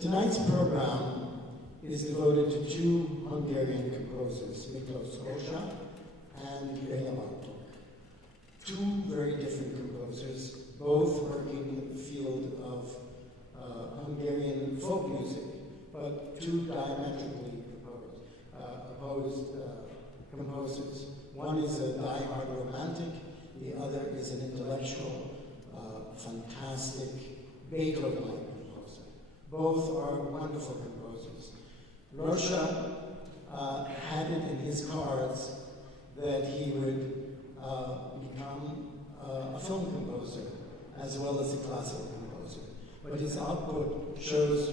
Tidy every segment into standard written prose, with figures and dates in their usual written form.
Tonight's program is devoted to two Hungarian composers, Miklós Rózsa and viola. Two very different composers, both working in the field of Hungarian folk music, but two diametrically opposed composers. One is a die-hard romantic, the other is an intellectual, fantastic Beethoven-like composer. Both are wonderful composers. Rózsa had it in his cards that he would become a film composer as well as a classical composer. But his output shows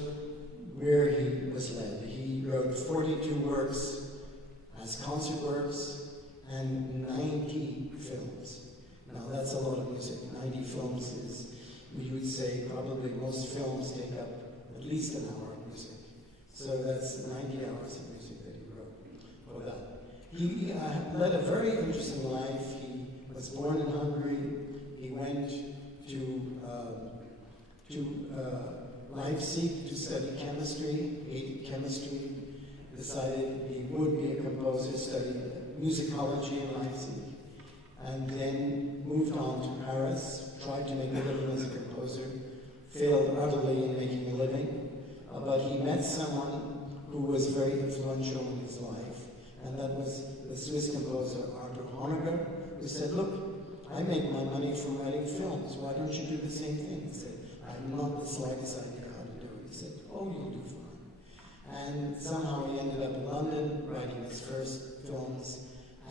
where he was led. He wrote 42 works as concert works and 90 films. Now that's a lot of music. 90 films is, we would say, probably most films take up at least an hour of music. So that's 90 hours of music that he wrote for that. He led a very interesting life. He was born in Hungary. He went to Leipzig to study chemistry, hated chemistry, decided he would be a composer, studied musicology in Leipzig, and then moved on to Paris, tried to make a living as a composer, failed utterly in making a living, but he met someone who was very influential in his life, and that was the Swiss composer Arthur Honegger, who said, look, I make my money from writing films, why don't you do the same thing? He said, I have not the slightest idea how to do it. He said, oh, you'll do fine. And somehow he ended up in London, writing his first films,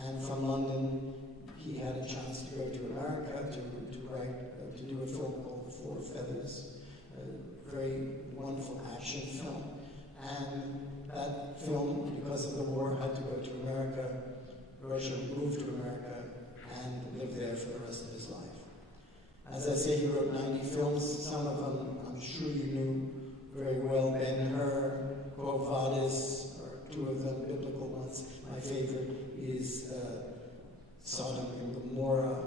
and from London he had a chance to go to America to do a film called Four Feathers, a very wonderful action film. And that film, because of the war, had to go to America. Rózsa moved to America and lived there for the rest of his life. As I say, he wrote 90 films. Some of them I'm sure you knew very well. Ben-Hur, Quo Vadis, or two of them biblical ones. My favorite is Sodom and Gomorrah.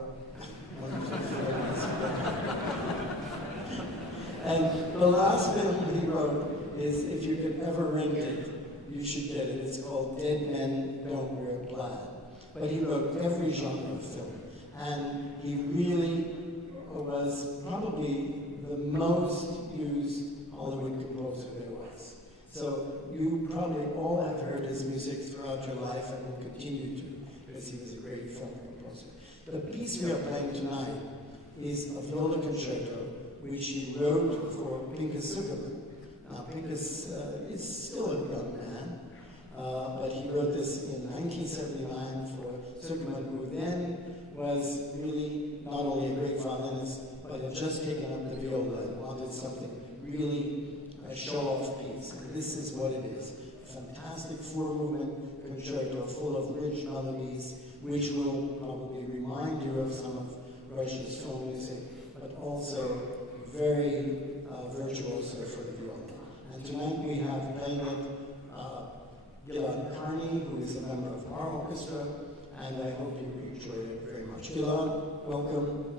And the last film he wrote is, if you could ever rent it, you should get it. It's called Dead Men Don't Wear Plaid. But he wrote every genre of film. And he really was probably the most used Hollywood composer there was. So you probably all have heard his music throughout your life and will continue to, because he was a great film composer. The piece we are playing tonight is a viola concerto, which he wrote for Pinchas Zukerman. Now, Pinchas is still a young man, but he wrote this in 1979 for Zukerman, who then was really not only a great violinist, but had just taken up the viola and wanted something really a show-off piece. And this is what it is. A fantastic four-movement concerto full of rich melodies, which will probably remind you of some of Rózsa's film music, but also very virtuoso for the viola. And tonight we have playing it Gilad Karni, who is a member of our orchestra, and I hope you enjoy it very much. Gilad, welcome.